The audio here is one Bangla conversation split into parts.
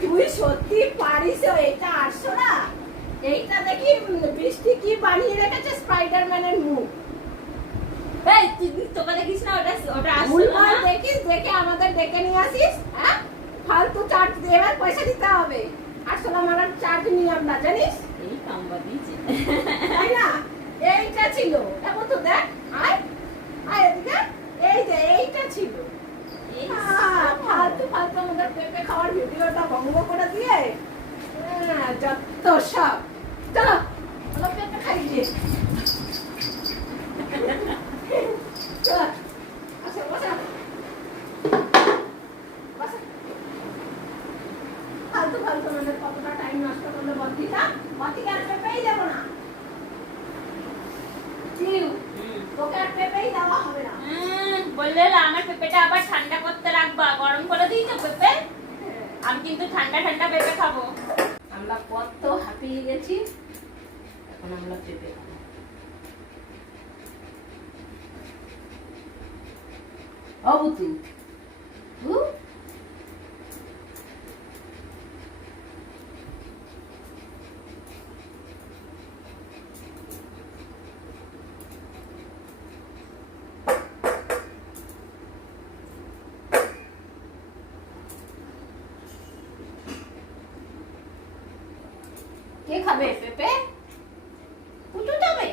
তুই সত্যি পারিস এটা 800 না। এইটা দেখি বৃষ্টি কি বানিয়ে রেখেছে স্পাইডারম্যানের মুখ। এই তুই তোকে দেখিস না ওটা 800 না দেখিস, দেখে আমাদের ডেকে নিয়ে আসিস। হ্যাঁ ফালতু চার্জ দেবার পয়সা দিতে হবে। 800 না মারার চার্জ নিই আমরা, জানিস? এই কামবা দিয়েছে তাই না? এইটা ছিল এখন তো দেখ, আয় আয় এদিকে, এই যে এইটা ছিল। ফালতু ফালতু আমাদের পেঁপে খাওয়ার ভিডিওটা বন্ধ করে দিয়ে যত সব। চলো চলো পেঁপে খাই গিয়ে। চলো আসো বসা বসা। ফালতু ফালতু আমাদের কতটা টাইম নষ্ট করলো বন্দিটা। বন্দিকে আর পেঁপেই দেবো না। তোকে আর পেঁপেই দেওয়া হবে না। বললে আমার পেঁপেটা আবার ঠান্ডা করতে রাখবা, গরম করে দিয়েছো পেঁপে। আমি কিন্তু ঠান্ডা ঠান্ডা পেঁপে খাবো। আমরা কত হাঁপিয়ে গেছি, এখন আমরা পেঁপে খাবো। অবুতু কে খাবে পেঁপে? কুটু যাবে?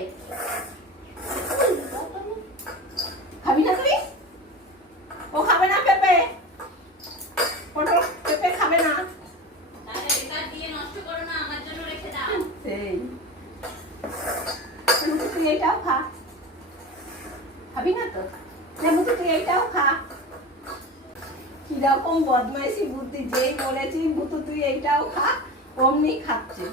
খাবি না তুই? ও খাবে না পেঁপে, পটল পেঁপে খাবে না। তাহলে এটা দিয়ে নষ্ট করো না, আমার জন্য রেখে দাও। সেই তুই এইটাও খা। খাবি না তো? তুই এইটাও খা। কিরকম বদমাইশি বুদ্ধি, যেই বলেছি ভুতু তুই এইটাও খা, অমনি খাচ্ছে।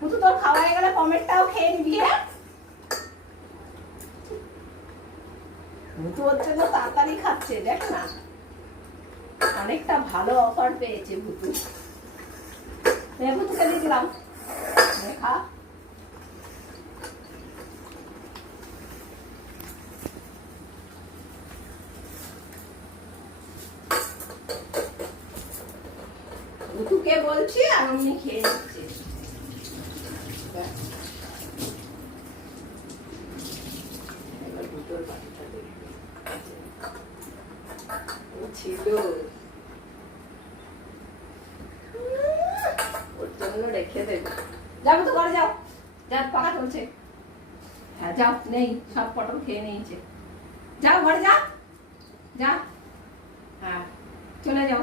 ভুতু তোর খাওয়া হয়ে গেলে কমেটটাও খেয়ে নিবি। হ্যাঁ ভুতু ওর জন্য তাড়াতাড়ি খাচ্ছে, দেখ না অনেকটা ভালো অফার পেয়েছে ভুতু। ভুতুকে দিয়ে দিলাম, খা। ভুতুকে বলছি আর অমনি খেয়ে নিচ্ছে। ছিল ওর জন্য রেখে দেবো। যাবো তো ঘরে, যাও যা, পাকা চলছে। হ্যাঁ যাও, নেই সব পটল খেয়ে নিয়েছে। যাও ঘরে, যা যা, হ্যাঁ চলে যাও।